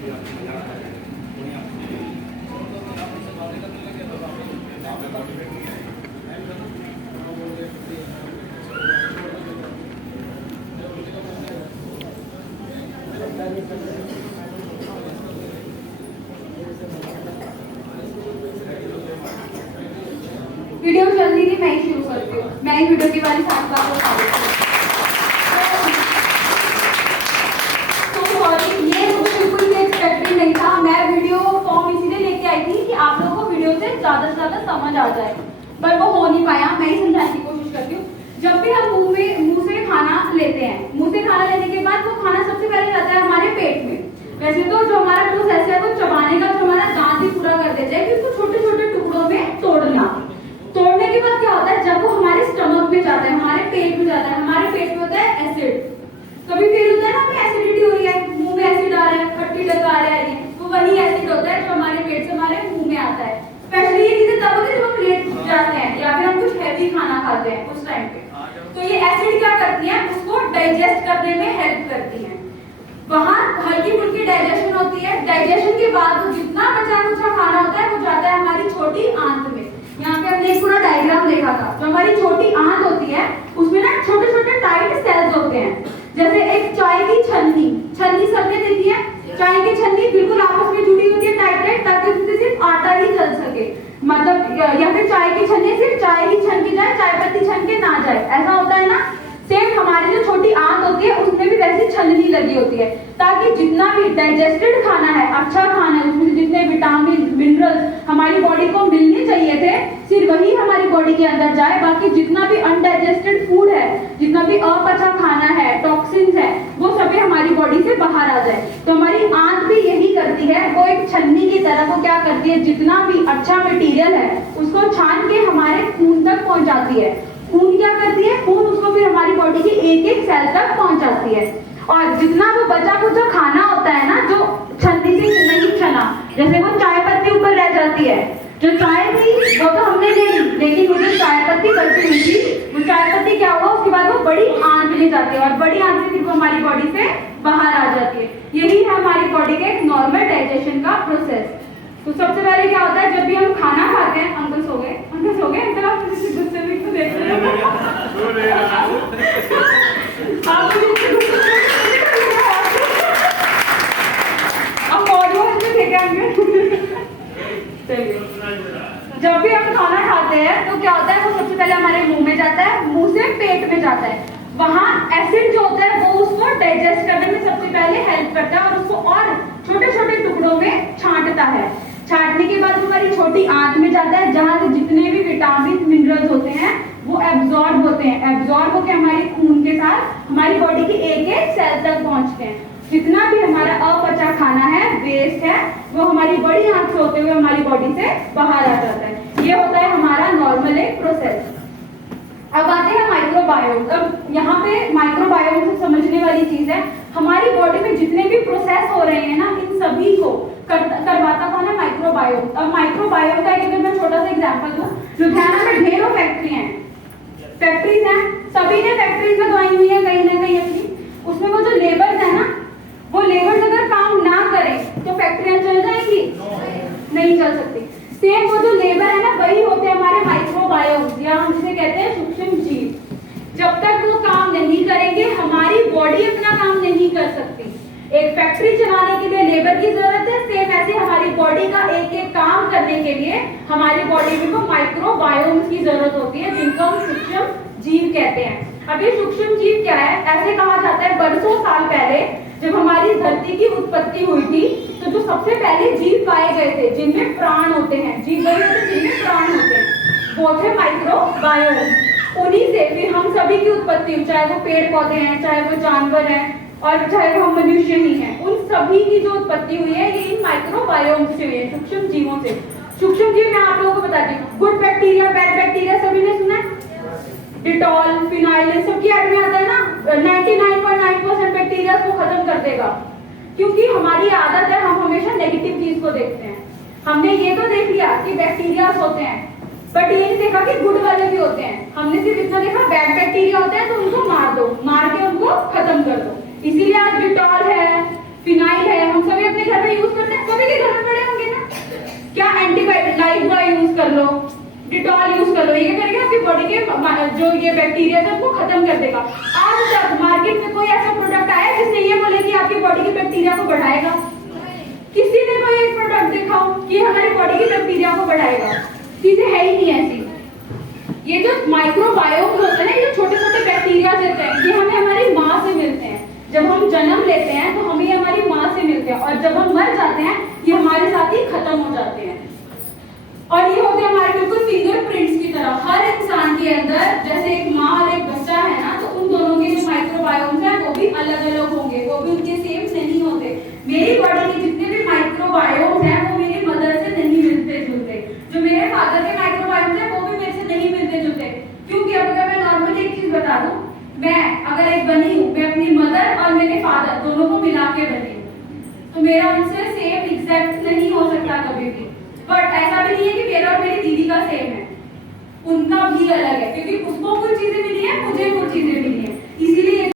Video जल्दी नहीं, मैं ही शुरू करती हूँ। मैं ही वीडियो की वाली साथ बात बता देती हूँ। तो सॉरी, ये बिल्कुल भी एक्सपेक्टेड नहीं था। मैं वीडियो फॉर्म इसीलिए लेके आई थी कि आप लोगों को वीडियो से ज्यादा समझ आ जाए, पर वो हो नहीं पाया। मैं ही समझाने की कोशिश करती हूँ। जब भी हम मुंह से खाना लेते हैं, मुंह से खाना लेने के बाद वो खाना सबसे पहले जाता है हमारे पेट में। वैसे तो जो हमारा प्रोसेस है वो चबाने का, जो हमारा दांत ही पूरा कर देता है कि उसको छोटे छोटे टुकड़ों में तोड़ना। तोड़ने के बाद क्या होता है, जब वो हमारे स्टमक में जाता है, हमारे पेट में जाता है, हमारे पेट में होता है एसिड। कभी फील होता है ना हमें एसिडिटी हो रही है, मुंह में एसिड आ रहा है, खट्टी डका आ रहा है, वो वही एसिड होता है जो हमारे पेट से हमारे मुंह में आता है। स्पेशली ये चीजें तब होती है जब हम लेट जाते हैं या फिर हम कुछ हैवी खाना खाते हैं उस टाइम पे। तो ये एसिड क्या करती है, उसको डाइजेस्ट करने में हेल्प करती है। वहां हल्की फुल्की डाइजेशन होती है। डाइजेशन के बाद वो जितना बचा कुचा खाना होता है वो जाता है हमारी छोटी आंत में। यहाँ पे हमने एक पूरा डायग्राम देखा था। जो हमारी छोटी आंत होती है उसमें ना छोटे छोटे टाइट सेल्स होते हैं। जैसे एक चाय की छन्नी सबने देखी है। चाय की छन्नी बिल्कुल आपस में जुड़ी होती है टाइट, ताकि उससे सिर्फ आटा ही चल सके। मतलब या फिर चाय की छन्नी सिर्फ चाय ही छन के जाए, चाय पत्ती छन के ना जाए, ऐसा होता है ना। सेम हमारी जो छोटी आंत होती है उसमें भी वैसी छलनी लगी होती है, ताकि जितना भी डाइजेस्टेड खाना है, अच्छा खाना है, उसमें जितने विटामिन मिनरल्स हमारी बॉडी को मिलने चाहिए थे सिर्फ वही हमारी बॉडी के अंदर जाए। बाकी जितना भी अनडाइजेस्टेड फूड है, जितना भी अपचा खाना है, टॉक्सिन्स है, वो सभी हमारी बॉडी से बाहर आ जाए। तो हमारी आंत भी यही करती है। वो एक छन्नी की तरह वो क्या करती है, जितना भी अच्छा मटेरियल है उसको छान के हमारे खून तक पहुंचाती है। खून क्या करती है, खून उसको फिर हमारी बॉडी की एक एक सेल तक पहुंचाती है। और जितना वो बचा कुचा खाना होता है ना, जो छन्नी से नहीं छना, जैसे वो चाय पत्ती ऊपर रह जाती है, जो चाय थी वो तो हमने ले ली, लेकिन वो जो चाय पत्ती बची हुई थी, वो चाय पत्ती क्या हुआ, उसके बाद वो बड़ी आंत में जाती है और बड़ी आंत से फिर वो हमारी बॉडी से बाहर आ जाती है। यही है हमारी बॉडी के एक नॉर्मल डाइजेशन का प्रोसेस। तो सबसे पहले क्या होता है, जब भी हम खाना खाते हैं, अंकल सो गए, अंकल आप गुस्से में क्यों देख रहे हो? जब भी हम खाना खाते हैं तो क्या होता है, वो सबसे पहले हमारे मुंह में जाता है, मुंह से पेट में जाता है। वहां एसिड जो होता है वो उसको डाइजेस्ट करने में सबसे पहले हेल्प करता है और उसको और छोटे छोटे टुकड़ों में छांटता है। छांटने के बाद हमारी छोटी आंत में जाता है, जहां से जितने भी विटामिन मिनरल्स होते हैं वो एब्जॉर्ब होते हैं। एब्जॉर्ब होकर हमारे खून के साथ हमारी बॉडी की एक एक सेल तक पहुंचते हैं। जितना भी हमारा अपचा खाना है, वेस्ट है, वो हमारी बड़ी आंत से होते हुए हमारी बॉडी से बाहर आ जाता है। ये होता है हमारा नॉर्मल एक प्रोसेस। अब आते हैं माइक्रोबायोम। अब यहाँ पे माइक्रोबायोम से समझने वाली चीज है, हमारी बॉडी में जितने भी प्रोसेस हो रहे हैं ना, इन सभी को करवाता कौन है, माइक्रोबायोम। अब माइक्रोबायोम का अगर मैं छोटा सा एग्जांपल दूं, लुधियाना में ढेरों फैक्ट्रीज हैं, सभी ने फैक्ट्रीज लगवाई हुई है कहीं ना कहीं अपनी। उसमें वो जो लेबर्स है ना, वो लेबर्स अगर काम ना करें तो फैक्ट्रियां चल जाएंगी? नहीं चल सकती। सेम वो जो लेबर है ना, वही होते हैं हमारे माइक्रोबायोम, या हम जिसे कहते हैं सूक्ष्म जीव। जब तक वो काम नहीं करेंगे हमारी बॉडी अपना काम नहीं कर सकती। एक फैक्ट्री चलाने के लिए लेबर की जरूरत है, सेम ऐसे हमारी बॉडी का एक एक काम करने के लिए हमारी बॉडी में वो माइक्रोबायोम की जरूरत होती है, जिनको हम सूक्ष्म जीव कहते हैं। अब ये सूक्ष्म जीव क्या है, ऐसे कहा जाता है बरसों साल पहले जब हमारी धरती की उत्पत्ति हुई थी, तो जो सबसे पहले जीव पाए गए थे जिनमें प्राण होते हैं, जीव वही होते हैं जिनमें प्राण होते हैं, वो थे माइक्रोबायोम। उन्हीं से फिर हम सभी की उत्पत्ति हुई, चाहे वो पेड़ पौधे हैं, चाहे वो जानवर हैं, और चाहे वो हम मनुष्य ही हैं। उन सभी की जो उत्पत्ति हुई है ये इन माइक्रोबायोम से हुई है, सूक्ष्म जीवों से। सूक्ष्म जीव मैं आप लोगों को बताती हूँ, गुड बैक्टीरिया, बैड बैक्टीरिया सभी ने सुना है। डिटॉल, फिनाइल, सबकी ऐड में आता है ना, 99.9% बैक्टीरिया को खत्म कर देगा। क्योंकि हमारी आदत है, हम हमेशा नेगेटिव चीज को देखते हैं। हमने ये तो देख लिया कि बैक्टीरिया होते हैं, बट ये नहीं देखा कि गुड वाले भी होते हैं। हमने सिर्फ इतना देखा बैड बैक्टीरिया होते हैं तो उनको मार दो, मार के उनको खत्म कर दो। इसीलिए आज डिटॉल है, फिनाइल है, हम सभी अपने घर में यूज करते हैं, सभी के घर में पड़े होंगे ना। क्या एंटीबायोटिक लाइफ बॉय यूज कर लो, डिटॉल यूज कर लो, ये करके आपकी बॉडी के जो ये बैक्टीरिया है उसको खत्म कर देगा। आज तक मार्केट में कोई ऐसा प्रोडक्ट आया जिसने ये बोले कि आपकी बॉडी के बैक्टीरिया को बढ़ाएगा? किसी ने कोई एक प्रोडक्ट दिखाओ कि हमारी बॉडी के बैक्टीरिया को बढ़ाएगा? चीजें है ही नहीं ऐसी। ये जो माइक्रोबायोम होते हैं, ये छोटे छोटे बैक्टीरिया देते हैं, ये हमें हमारी माँ से मिलते हैं। जब हम जन्म लेते हैं तो हमें हमारी माँ से मिलते हैं, और जब हम मर जाते हैं ये हमारे साथ ही खत्म हो जाते हैं। और ये होते हैं हमारे बिल्कुल फिंगरप्रिंट्स की तरह। हर इंसान के अंदर जैसे एक माँ और एक बच्चा है ना, तो उन दोनों के जो माइक्रोबायोम्स हैं वो भी अलग अलग होंगे, वो भी उनके सेम नहीं होते। मेरी बॉडी के जितने भी माइक्रोबायोम्स हैं वो मेरी मदर से नहीं मिलते जुलते, जो मेरे फादर के माइक्रोबायोम्स हैं वो भी मेरे से नहीं मिलते जुलते। क्योंकि अब अगर मैं नॉर्मली एक चीज बता दूं, मैं अगर एक बनी हूँ, मैं अपनी मदर और मेरे फादर दोनों को मिला के बनी हूँ, तो मेरा उनसे सेम एग्जैक्ट नहीं हो सकता कभी भी। बट ऐसा भी नहीं है कि मेरा और मेरी दीदी का सेम है, उनका भी अलग है।